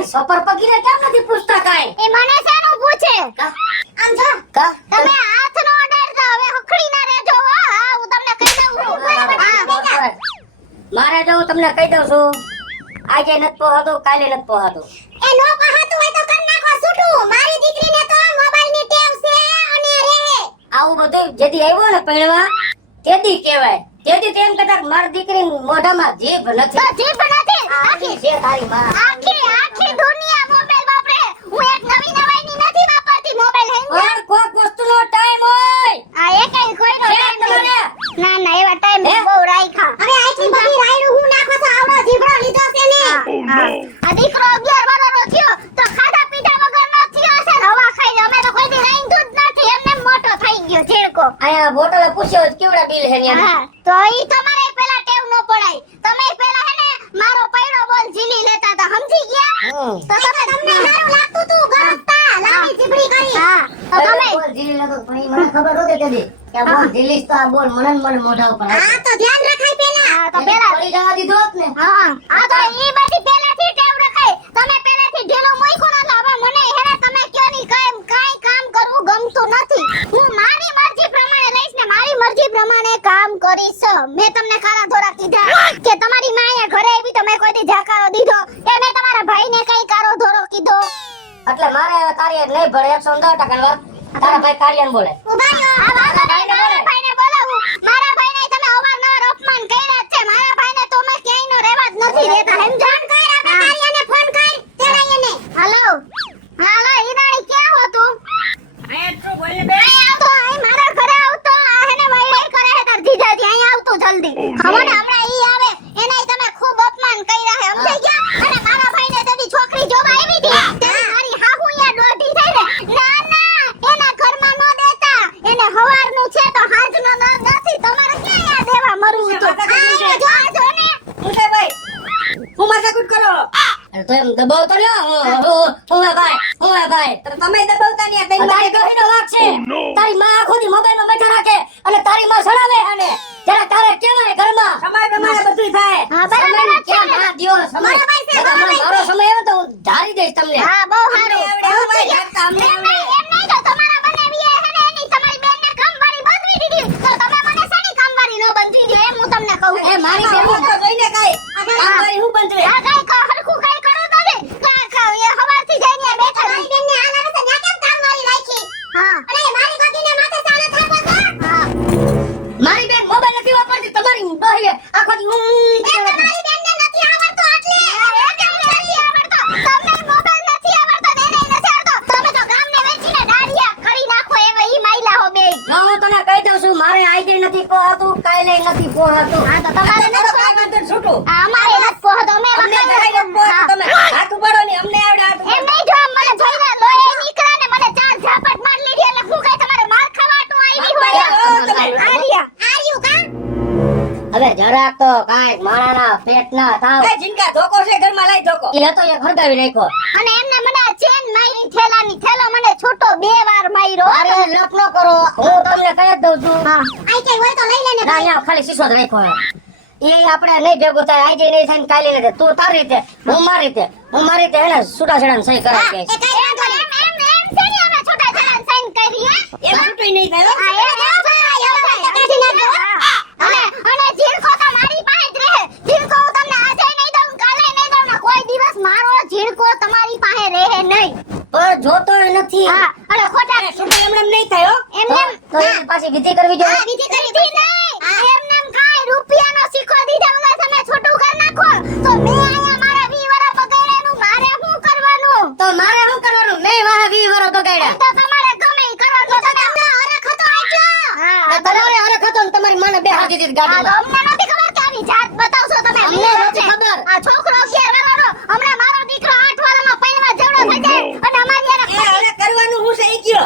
તમારી સફર પગીને કેમ નથી પૂછતા કાઈ? એ મને શાનું પૂછે? આમ જો કા તમે હાથ નો અડાડતા, હવે હખડી ના રહેજો હો. હા, હું તમને કહી દઉં છું. મારે જો હું તમને કહી દઉં છું, આજે નત પોહાતું, કાલે નત પોહાતું. એ નો પહાતું હોય તો કર નાખો છૂટું. મારી દીકરીને તો મોબાઈલ ની ટેવ છે અને રહે. આવું બધું જેથી આવ્યો ને પૈણવા તેદી કહેવાય. તેદી તેમ કદાચ મારી દીકરી મોઢામાં જીભ તો નથી. જીભ નથી. આખી છે તારી માં. આખી દુનિયા મોબાઈલ વાપરે. હું એક નવી નવાઈની નથી વાપરતી મોબાઈલ. પણ કોઈક વસ્તુનો ટાઈમ હોય. આ એકેય કોઈનો છે ટાઈમ તમારે? નથી. ના ના, એવા ટાઈમ હે? બહુ રાખ્યા. હવે આટલી બધી રાયડું હું નાખો તો આવડો જીભડો લીધો છે ને. આ દીકરો 11 વર્ષનો થયો તો ખાધા પીધા વગરનો થયો છે ને હવા ખાઈને. અમે તો કોઈ દી રાંધ્યું જ નથી. એમને મોટો થઈ ગયો ઝીણકો. આયા બોટલે પૂછ્યો છે કેવડા બિલ હે ને. હા, તો ઈ તમારે પેલા ટેવ નો પડાય. તમે પેલા હે ને મારો પૈડો બોલ ઝીલી લેતા હતા, સમજી ગયા? તો તમને સારું લાગતું તું ગરમતા લાંબી જીબડી કરી. હા, તો તમે બોલ જીલી લેતો પણ ઈ મને ખબર નહોતી તેદી કે આ બોલ જીલીશ તો આ બોલ મને ને મને મોઢા ઉપર આવશે. તો ધ્યાન રખાય પેલા. હા, તો પેલા પડી જવા દીધો હોત ને. હા, આ તો ઈ બધી પેલાથી ટેવ રખાય. તમે પેલાથી ઢીલું મૂક્યું ને એટલે હવે મને હેને તમે કયો ની કાઈ કામ કરવું ગમતું નથી. હું મારી મરજી પ્રમાણે રહીશ ને મારી મરજી પ્રમાણે કામ કરીશ. મેં તમને કાળા ધોરા કીધા કે તમારી માં અહીંયા ઘરે આવી તો મેં કોઈ દી જાકારો દીધો કે મેં તમારા ભાઈને કઈ કાળો ધોરો કીધો? એટલે મારે હવે તારી નહીં ભળે 110% વાત. તારા ભાઈ કાળિયાને બોલે. ઉભા રહ્યો. આ વાતો મારા ભાઈને બોલાવું. મારા ભાઈને તમે અવારનવાર અપમાન કર્યા જ છે. મારા ભાઈને તો મેં ક્યાંય નો રહેવા જ નથી દેતા. સમજાણ કર, આપણે કાળિયાને ફોન કર. તેડાય એને. હાલો હાલો, ઈરાણી ક્યાં હો તું? શું બોલે બે? અહીં આવતો, અહીં મારા ઘરે આવતો. આ હેને વૈરાઈ કરે હે તાર જીજાજી. અહીં આવતો જલ્દી. હવે ને હમણાં ઈ આવે એનાય તમે ખૂબ અપમાન કર્યા હે, સમજાઈ ગયા? અને મારા ભાઈને તેદી છોકરી જોવા આવી હતી ત્યારે મારી હાહુ અહીંયા દોઢી થઈ ને. ના ના, એના ઘરમાં નો દેતા. એને હવારનું છે તો હાંજનો દર્દ નથી. તમારે ક્યાં અહીંયા દેવા મરવું તો? આ જો ને. ઉઠે ભાઈ. હું માથાકૂટ કરો. અરે તો એમ દબાવતો લ્યો. હું હે ભાઈ. તો તમે દબાવતા નહીં. તેની મારી ગહીનો વાંક છે. તારી માં આખો દી મોબાઈલમાં બેઠા રાખે અને તારી માં સડાવે આને. જરા તારે કેવાય ઘરમાં સમય પ્રમાણે બધું થાય. હા, બરાબર સમયની છે. ક્યાં ના દ્યો સમય. બરાબર છે, નકર બરાબર છે. મારો સમય આવે તો હું ધારી દઈશ તમને. હા, બહુ સારું. અમને આવડે, ભાઈ, જાણતા અમને એમ નહીં તો તમારા બનાવીએ હે ને એની તમારી બેનને કામવાળી બંધવી દીધી. તો તમે મને શાની કામવાળી નો બંધવી દો એમ હું તમને કહું. એ મારી બેન તો જોઈને કાઈ કામ કરી હું બંધવે. આ કાઈ હરખું કાઈ કરો તો ને. એ હવારથી જઈને બેઠા મારી બેનને હાલ આવે છે ત્યાં કેમ કામવાળી રાખી? હા, અને મારી કાકીને માથે ચાલે થાપો તો. હા, મારી બેન મોબાઈલ નથી વાપરતી. તમારી બહેરે આખો દી એ તમારી બેનને નથી આવડતો એટલે. એ કેમ નથી આવડતો? તમને મોબાઈલ નથી આવડતો ને એને નથી આવડતો. તમે તો ગામને વેચીને દાડિયા કરી નાખો એવા ઈ માયલા હો બે. જો હું તને કહી દઉં છું મારે આજે નથી પોહાતું, કાલે નથી પોહાતું. હા, તો તમારે તો નથી કાંઈ વાંધો નહીં, છૂટું. આ અમારે નથી પોહતો. અમે અમને વખાણ કરાઈ નથી પોહાતું. તમે હાથ ઉપાડો ને અમને આવડે હાથ એમ ઉપાડો. નહીં જો મને જોઈને લોહી નીકળે ને મને ચાર ઝાપટ માર લીધી એટલે હું કઈ તમારે માર ખાવાટું આવી હોય? આર્યું કા? હવે જરાક તો કાંઈક માણાના પેટના તાવ. એ જીનકા ધોકો છે ઘરમાં લઈ ધોકો. ઈ હતો એ ખરગાવી નાખ્યો. અને એમને મને આ ચેન મારી થેલાની થેલો મને છૂટો 2 વાર માર્યો. અરે લપ ન કરો. હું તમને કહી જ દઉં છું. હા, આઈ કઈ હોય તો લઈ લેને ના, ભાઈ. અહીંયા ખાલી શીશો જ રાખ્યો છે. એ આપણે નહીં ભેગું થાય. આજે નહીં થાય ને કાલે નહીં થાય. તું તારી રીતે, હું મારી રીતે. હું મારી રીતે એને છૂટાછેડાને સહી કરાવી દઈશ. એ કઈ વાંધો નહીં. એમ છે ને અમે છૂટા છેડા સાઈન કરી હે. એ છૂટુંય નહીં થાય. હા, એ ભાઈ હવે કાઢી નાખો. અને ઝીણકો તો મારી પાસે જ રહે. ઝીણકો હું તમને આજે નહીં દઉં કાલે નહીં દઉં ને કોઈ દિવસ મારો ઝીણકો તમારી પાસે રહે નહીં. પણ જોતોય નથી. હા, અને ખોટા છૂટું એમને નહીં થાય હો. એમને તો એની પાછી વિધિ કરવી જોઈએ. આ વિધિ કરી દી નહીં. એમને કાઈ રૂપિયાનો સિક્કો દીધા વગર તમે છોટું કરી નાખો તો મેં આયા મારા 20 વર્ષ બગાડ્યાનું મારે શું કરવાનું? તો મારે શું કરવાનું? મેં વાહ 20 વર્ષ બગાડ્યા. તો તમારે ગમે ઈ કરવાનું. તો તમને હરખ હતો આટલો. હા, તમારે હરખ હતો ને તમારી માને બે હાથ દીધી આ તો ગાડીમાં. અમને નથી ખબર કે આવી જાત બતાવશો તમે. અમને નથી ખબર. આ છોકરો 11 વર્ષનો હમણાં મારો દીકરો 8 વર્ષનો પૈણવા જેવડો થઈ જાય અને અમારી યાર કરવાનું હું છે ઈ કયો.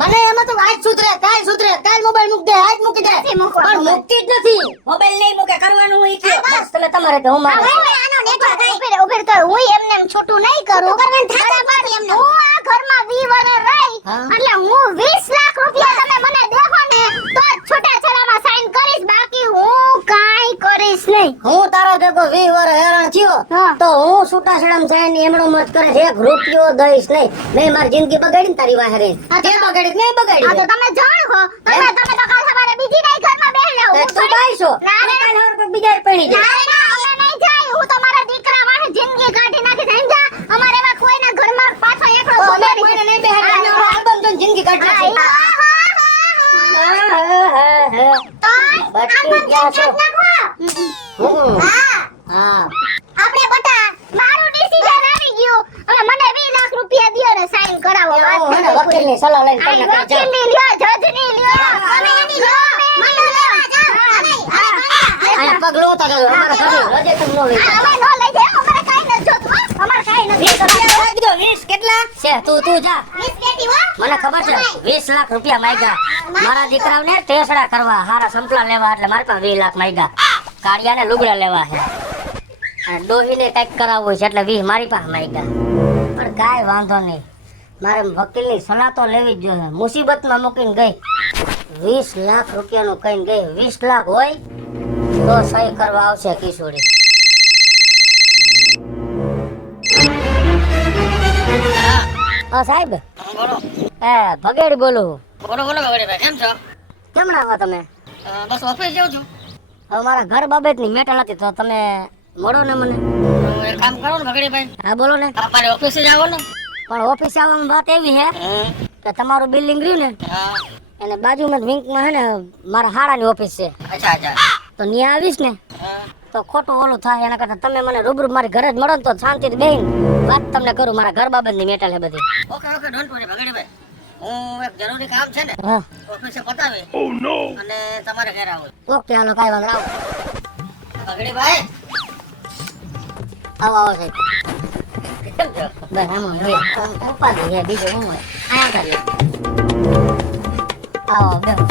મને એમ હતું આજ સુધરે કાલ સુધરે કાલ મોબાઈલ મૂક દે આજ મૂકી દે. નથી મૂકવાનો. પણ મૂકતી જ નથી. મોબાઈલ નહીં મૂકે કરવાનું હું ઈ કયો. બસ તમે તમારે તો હું મારે. આનો નેટવર્ક ઉભેર તો હું એમને એમ છૂટું નહીં કરું. બરાબર એમને હું આ ઘરમાં 20 વર્ષ રહી હા. એટલે હું 20 લાખ રૂપિયા તમે મને દેખો ને તો જ છૂટાછેડામાં સાઈન કરીશ. બાકી હું કાઈ કરીશ નહીં. હું તારા ભેગો 20 વર્ષ હેરાન થયો હા. તો હું છૂટા છૂટાછેડામાં જાય ને એમણો મત કરે છે, 1 રૂપિયો દઈશ નહીં. મેં મારી જિંદગી બગાડી ને તારી વાહરે. તે બગાડી નહીં બગાડી. આ તો તમે જાણ હો, તમે તો કાલ સવારે બીજી નહીં ઘરમાં બેહી લેવું. તું બાઈશો. ના, ના. કાલ હવાર પર બીજા પડી જાય. ના, ના, અમે નહીં જાય. હું તો મારા દીકરા વાહે જિંદગી કાઢી નાખી, સમજા? અમારે એવા કોઈના ઘરમાં પાછો એકલો અમે સોમારી કોઈને નહીં બેહાડે. અમે આલ્બમ જોઈને જિંદગી કાઢી નાખી. હા. બચી ગયા છો. હા. હા. આપણે બટા મારું ડિસિઝન આવી ગયું. હવે મને 20 લાખ રૂપિયા દ્યો ને સાઈન કરાવો. વકીલની સલાહ લઈને આ તમને કહી જાઓ. વકીલની લ્યો, જજની લ્યો. અમે એની લ્યો. મને લેવા જાઓ. અહીંયા પગ લો તો જાઓ. અમારા ઘરે રજે તમે નો લઈ જાઓ. અમે નો લઈ જાઓ. અમારે કાંઈ નથી જોતું, હો. અમારે કાંઈ નથી જોતું. 20 કેટલા છે? તું જા. 20 પેટી, હો. મને ખબર છે 20 લાખ રૂપિયા માંગ્યા મારા દીકરાઓને ટેસડા કરવા, હારા સંપલા લેવા, એટલે મારી પાસે 20 લાખ માંગ્યા. કાળિયાને લુગડા લેવા છે અને ડોહીને કઈક કરાવવું છે એટલે 20 મારી પાસે માંગ્યા. પણ કાંઈ વાંધો નહીં, મારે વકીલની સલાહ તો લેવી જ જોઈએ. મુસીબતમાં મૂકીને ગઈ 20 લાખ રૂપિયાનું કહીને ગઈ. 20 લાખ હોય તો સહી કરવા આવશે કિશોરી. હા સાહેબ, ભગેડી બોલું. બોલો બોલો ભગડીભાઈ, કેમ છો? કેમણા આવો તમે? બસ ઓફિસ જાઉં છું. હવે મારા ઘર બાબતની મેટલ હતી તો તમે મળો ને મને. તો એક કામ કરો ને ભગડીભાઈ, હા બોલો ને. અમારે ઓફિસે જ આવો ને. પણ ઓફિસે આવવાની વાત એવી છે કે તમારું બિલ્ડિંગ રહ્યું ને હા. એને બાજુમાં જ વિંકમાં છે ને મારા હાડાની ઓફિસ છે, અચ્છા અચ્છા. તો ત્યાં આવીશ ને હા. તો ખોટું ઓલું થાય. એના કરતા તમે મને રૂબરૂ મારી ઘરે જ મળો ને તો શાંતિથી બેહીને વાત તમને કરું. મારા ઘર બાબતની મેટલ છે બધી. ઓકે ઓકે, ડોન્ટ વરી ભગડીભાઈ. હું એક જરૂરી કામ છે ને હા ઓફિસે પતાવી અને તમારે ઘરે આવું. ઓકે હાલો, કાંઈ વાંધો નહીં. ભગડીભાઈ, આવો આવો સાહેબ. કેમ છો? બસ આમાં જોઈએ ઉપાધિ છે, બીજું શું હોય. આયા કરીએ. આવો બેહો.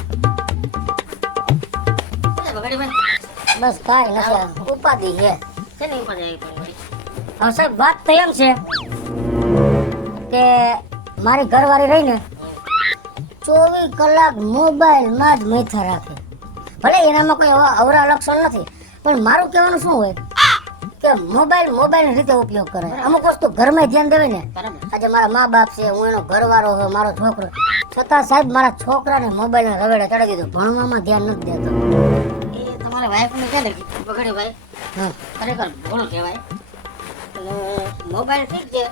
શું છે ભગડીભાઈ? બસ કાંઈ નથી, ઉપાધિ છે. શેની ઉપર આવી પણ વળી? હવે સાહેબ વાત તો એમ છે કે મારી ઘરવાળી રહીને 24 કલાક મોબાઈલમાં જ મેથા રાખે. ભલે એનામાં કોઈ એવા અવરા લક્ષણ નથી, પણ મારું કહેવાનું શું હોય કે મોબાઈલ રીતે ઉપયોગ કરે. અમુક વસ્તુ ઘરમાં ધ્યાન દેવે ને. બરાબર. આજે મારા મા બાપ છે, હું એનો ઘરવાળો છું, મારો છોકરો, છતાં સાહેબ મારા છોકરાને મોબાઈલને રવેડે ચડાવી દીધો. ભણવામાં ધ્યાન નથી દેતો. એ તમારા વાઈફને છે ને ભગડીભાઈ, હા ખરેખર ભૂલ કહેવાય. અને મોબાઈલ ઠીક છે,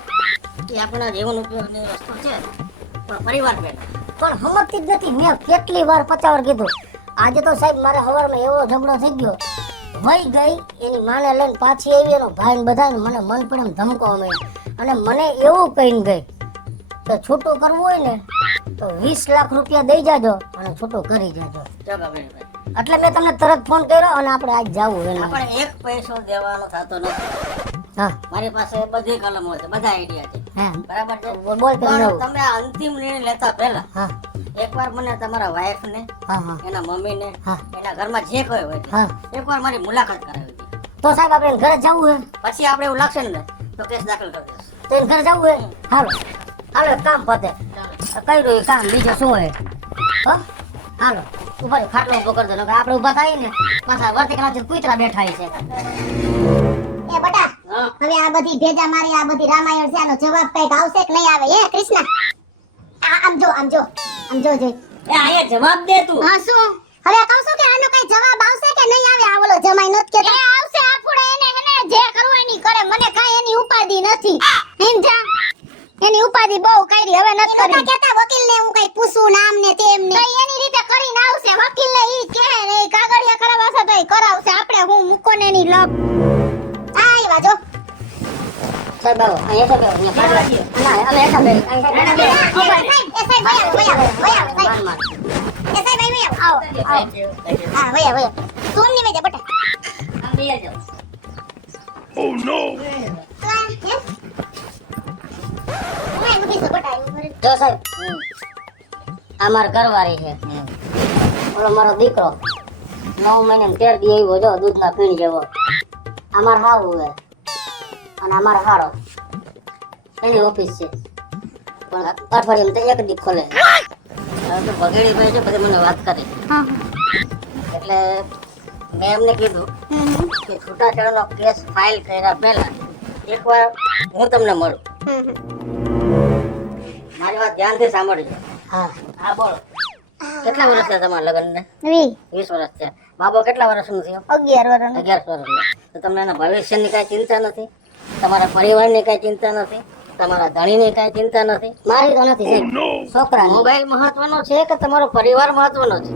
એ આપણા જીવન ઉપયોગની વસ્તુ છે, પણ પરિવાર પેલા પણ સમજતી જ નથી. મેં કેટલી વાર 50 વાર કીધું. આજે તો સાહેબ મારે સવારમાં એવો ઝઘડો થઈ ગયો, વહી ગઈ એની માને લઈને પાછી આવી, એનો ભાઈ ને બધાને મને મન પડે એમ ધમકાવા માંડ્યા. અને મને એવું કહીને ગઈ કે છૂટું કરવું હોય ને તો 20 લાખ રૂપિયા દઈ જાજો અને છૂટું કરી જાજો. જો ભગડીભાઈ, એટલે મેં તમને તરત ફોન કર્યો અને આપણે આજ જાવું એના. આપણે એક પૈસો દેવાનો થતો નથી. હા મારી પાસે બધી કલમો છે, બધા આઈડિયા છે, હા બરાબર છે. બોલ કે પણ નવું. તમે આ અંતિમ નિર્ણય લેતા પહેલા હા એકવાર મને તમારા વાઈફ ને, હા હા એના મમ્મી ને, હા. એના ઘરમાં જે કોઈ હોય હા એકવાર મારી મુલાકાત કરાવી હતી. તો સાહેબ આપણે ઘરે જવું હે પછી આપણે એવું લાગશે ને તો કેસ દાખલ કરી દઈશ. તો એને ઘરે જવું હે. હાલો હાલો એક કામ પતે કર્યું એ કામ, બીજું શું હોય. હો હાલો ઉપર ખાટલો ઉભો કરી દો. આપણે ઉભા થાય ને પાછા વર્તી કલાક કૂતરા બેઠા છે. એ બટા હા. હવે આ બધી ભેજા મારી આ બધી રામાયણ છે, આનો જવાબ કઈક આવશે કે નહીં આવે? હે કૃષ્ણ, આમ જો આમ જો આમ જો જો. એ આયા જવાબ દે તું. હા શું? હવે કહું છું કે આનો કઈ જવાબ આવશે કે નહીં આવે? આ ઓલો જમાઈ નત કે એ આવશે. આપણે એને જે કરવું એની કરે, મને કાઈ એની ઉપાધિ નથી. સમજા? એની ઉપાધિ બહુ કરી, હવે નત કરી. કેતા વકીલ ને હું કઈ પૂછું નામ ને તેમ ને કઈ એની રીતે કરીને આવશે. વકીલ ને ઈ કહે ને કાગળિયા કરાવશે તો ઈ કરાવશે. આપણે હું મૂકો ને એની લપ આઈ વાજો. સાહેબ આવો અહીંયા તો બેહો, અહીંયા ખાટલા. ના અમે એઠા બેહી અહીંયા બેહી. એ સાહેબ વયા સાહેબ. એ સાહેબ અહીં આવો આવો. હા વયા તું ની મેજે બટા. આમ લઈ આવજો. જો સાહેબ આ મારા ઘરવાળી છે, ઓલો મારો દીકરો 9 મહિને 13 દી આવ્યો, જો દૂધના પીણ જેવો. આ મારો હાવ છે અને આ મારો હાડો. એની ઓફિસ છે પણ અઠવાડિયામાં તો એક દી ખોલે. હવે તો ભગડીભાઈ છે બધી મને વાત કરી, એટલે મેં એમને કીધું કે છૂટાછેડાનો કેસ ફાઇલ કર્યા પહેલા એકવાર હું તમને મળું. હમ, હમ. મારી વાત ધ્યાનથી સાંભળજો. હા હા બોલો. કેટલા વર્ષ થયા તમારા લગ્નને? 20 20 વર્ષ થયા. બાબો કેટલા વર્ષનો થયો? 11 વર્ષનો 11 વર્ષનો. તો તમને એના ભવિષ્યની કાંઈ ચિંતા નથી? તમારા પરિવારની કાંઈ ચિંતા નથી? તમારા ધણીની કાંઈ ચિંતા નથી? મારી તો નથી સાહેબ, છોકરાની. મોબાઈલ મહત્વનો છે કે તમારો પરિવાર મહત્વનો છે?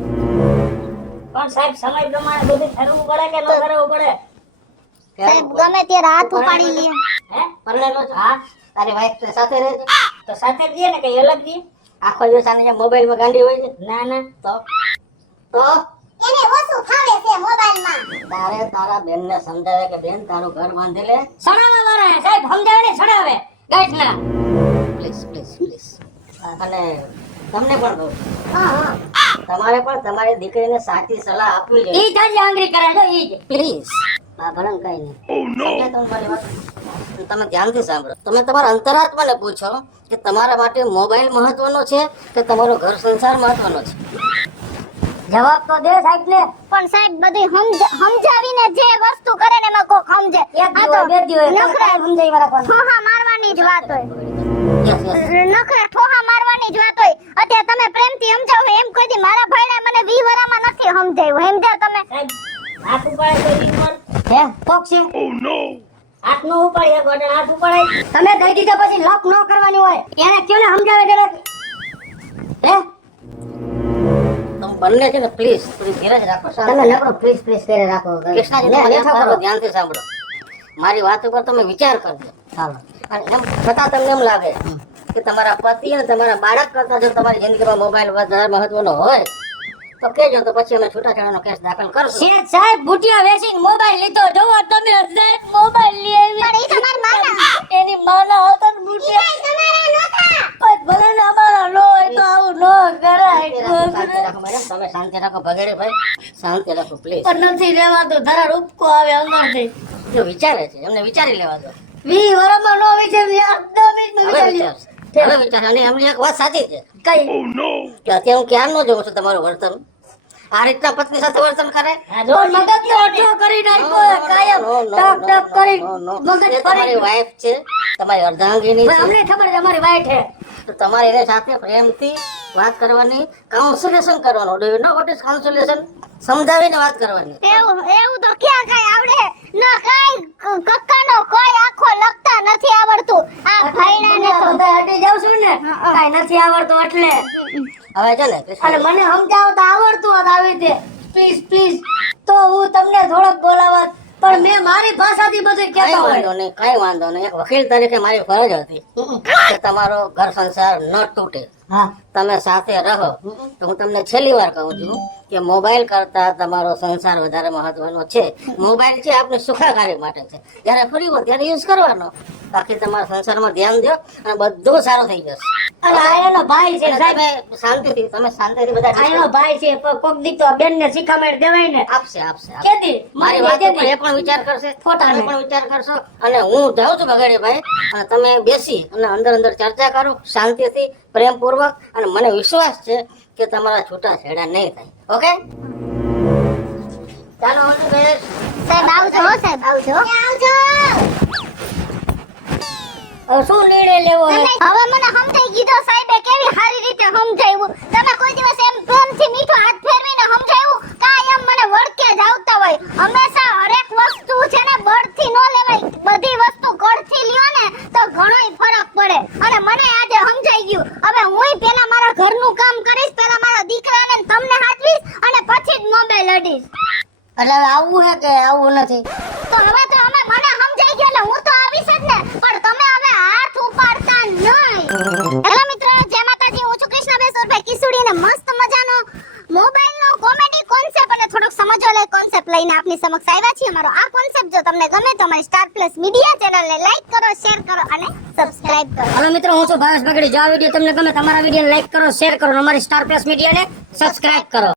પણ સાહેબ સમય પ્રમાણે બધું ઠરવું પડે કે ન ઠરવું પડે? સાહેબ ગમે ત્યારે હાથ ઉપાડી લે હે પરણેલો છો? હા. તારી વાઈફ સાથે રહે છે? તો સાથે જ દે ને કઈ અલગ દે? આખો દિવસ આને જેમ મોબાઈલમાં ગાંડી હોય છે? ના ના તો એને ઓછું ફાવે છે મોબાઈલમાં તારે તારા બેનને સમજાવે કે બેન તારું ઘર બાંધી લે. સડાવા વાળા સાહેબ સમજાવે ને સડાવે ગાઈડ ના. Please please please. અને તમને પણ કહું છું, હા હા તમારે પણ તમારી દીકરીને સાચી સલાહ આપવી જોઈએ. ઈ જ આંગળી કરે છે ઈ જ. પ્લીઝ. હા ભલે ને કઈ નહીં. સમજાય તમને મારી વાત? તમે ધ્યાનથી સાંભળો. તમે તમારા અંતરાત્માને પૂછો કે તમારા માટે મોબાઈલ મહત્વનો છે કે તમારો ઘર સંસાર મહત્વનો છે? જવાબ તો દે સાહેબ ને. પણ સાહેબ બધું સમજાવીને જે વસ્તુ કરે ને એમાં કોક સમજે એક આ દિવસ બે દિવસ નખરા સમજાઈ વાળા કોણ? ઠોહા મારવાની જ વાત હોય યસ યસ. નખરા ઠોહા મારવાની જ વાત હોય અત્યારે તમે પ્રેમથી સમજાવો એમ કોઈ દી મારા ભાઈને મને 20 વર્ષમાં નથી સમજાવ્યું સમજ્યા તમે સાહેબ હાથ ઉપાડે તો ઈ પર હે કોક છે? હાથ નો ઉપાડે એક વટણ હાથ ઉપાડે. તમે દઈ દીધા પછી લપ ન કરવાની હોય. એને ક્યો ને સમજાવે જરા. હે તમે બંને છે ને પ્લીઝ થોડી ધીરજ રાખો. તમે નકરો પ્લીઝ પ્લીઝ કરે રાખો. કૃષ્ણાજી લે, તમે બેઠા એમ કરો, કરો. ધ્યાનથી સાંભળો. મારી વાત ઉપર તમે વિચાર કરજો. ચાલો. અને એમ છતાં તમને એમ લાગે કે તમારા પતિ અને તમારા બાળક કરતા જો તમારી જિંદગીમાં મોબાઈલ વધારે મહત્વનો હોય તો કહેજો, તો પછી અમે છૂટાછેડાનો કેસ દાખલ કરશું. શેઠ સાહેબ ભૂટિયા વેચીને મોબાઈલ લીધો. જોવો તમે સાહેબ મોબાઈલ લઈ આવી. પણ ઈ તમારી માના એની માના હતા ને ભૂટિયા. ઈ તમારા નહોતા પણ ભલે ને અમારા નો હોય તો આવું ન કરાય. શાંતિ રાખો મેડમ, તમે શાંતિ રાખો. ભગેડે ભાઈ શાંતિ રાખો પ્લીઝ. પણ નથી રહેવાતું. ધરાડ ઉપકો આવે અંદરથી. જો વિચારે છે એમને વિચારી લેવા દો. 20 વર્ષમાં નો વિચાર એકદમ જ હવે વિચાર વિચારશે. હવે વિચાર. અને એમની એક વાત સાચી છે કઈ કે અત્યારે હું ક્યારનો જોઉં છું તમારું વર્તન. આ રીતના પત્ની સાથે વર્તન કરે? જો મગજ નો અઠો કરી નાખ્યો કાયમ ટક ટક કરી મગજ એ તમારી ફરી. વાઈફ છે, તમારી અર્ધાંગીની છે. અમને ખબર છે અમારી વાઈટ છે. તો તમારે એની સાથે પ્રેમથી વાત કરવાની, કાઉન્સિલેશન કરવાનું. Do you know what is conciliation? સમજાવીને વાત કરવાની. એવું એવું તો ક્યાં કઈ આવડે ના કઈ કક્કાનો કોઈ આખો લખતા નથી આવડતું આ ભાઈડાને તો બધા હટી જાવ છું ને કાઈ નથી આવડતું એટલે. હવે છે ને અને કૃષ્ણ, મને સમજાવતા આવડતું હોત આવી રીતે પ્લીઝ પ્લીઝ તો હું તમને થોડોક બોલાવત. પણ મેં મારી ભાષાથી બધું કઈ કહેતો વાંધો હોય. નહીં, કઈ વાંધો નહીં. એક વકીલ તરીકે મારી ફરજ હતી કે તમારો ઘર સંસાર ન તૂટે, હા તમે સાથે રહો. તો હું તમને છેલ્લી વાર કહું છું કે મોબાઈલ કરતા તમારો સંસાર વધારે મહત્વનો છે. મોબાઈલ છે આપણી સુખાકારી માટે છે. જ્યારે ફ્રી હો ત્યારે યુઝ કરવાનો. બાકી તમારા સંસારમાં ધ્યાન દો અને બધું સારું થઈ જશે. અને આ એનો ભાઈ છે અને સાહેબ. તમે શાંતિથી બધા આ એનો ભાઈ છે કોક દીક તો બેન ને શીખામણ દેવાય ને. આપશે આપશે આપશે. કેદી મારી વાત ઉપર એ પણ વિચાર કરશે, ખોટાને. તમે પણ વિચાર કરશો. અને હું જાઉં છું બગાડી ભાઈ, અને તમે બેસી અને અંદર અંદર ચર્ચા કરો શાંતિથી, પ્રેમપૂર્વક. અને મને વિશ્વાસ છે કે તમારા છૂટાછેડા નહીં થાય. ઓકે, ચાલો ઓલી બેન. સાહેબ આવજો હો, સાહેબ આવજો આવજો હવે શું નિર્ણય લેવો છે? હવે મને સમજાઈ ગયો સાહેબે કેવી સારી રીતે સમજાવ્યું તમે કોઈ દિવસ એમ પ્રેમથી મીઠો હાથ ફેરવીને સમજાવ્યું કાયમ મને વળકે જ આવતા હોય હંમેશા હરેક વસ્તુ છે ને બળથી ન લેવાય બધી વસ્તુ કળથી લ્યો ને તો ઘણોય ફરક પડે અને મને આજે સમજાઈ ગયું હવે હુંય પેલા મારા ઘરનું કામ કરીશ પેલા મારા દીકરાને ને તમને હાચવીશ અને પછી જ મોબાઈલ અડીશ એટલે હવે આવવું છે કે આવવું નથી? તો હવે તો અમે મને સમજાઈ ગયું એટલે હું તો આવીશ જ ને પણ તમે હવે હાથ ઉપાડતા નહીં. હેલો મિત્રો, જય માતાજી. હું છું કૃષ્ણાબેન સોરભાઈ કિસુડી ને મસ્ત મજાનો મોબાઈલનો કોમેડી કોન્સેપ્ટ અને થોડોક સમજવા લાયક કોન્સેપ્ટ લઈને આપની સમક્ષ આવ્યા છીએ. અમારો આ કોન્સેપ્ટ જો તમને ગમે તો અમારી સ્ટાર પ્લસ મીડિયા ચેનલને લાઈક કરો, શેર કરો અને સબસ્ક્રાઇબ કરો. હાલો મિત્રો, હું છું ભાવેશ બગડી. જો આ વિડીયો તમને ગમે તમારા વિડીયોને લાઈક કરો, શેર કરો અને અમારી સ્ટાર પ્લસ મીડિયાને સબસ્ક્રાઇબ કરો.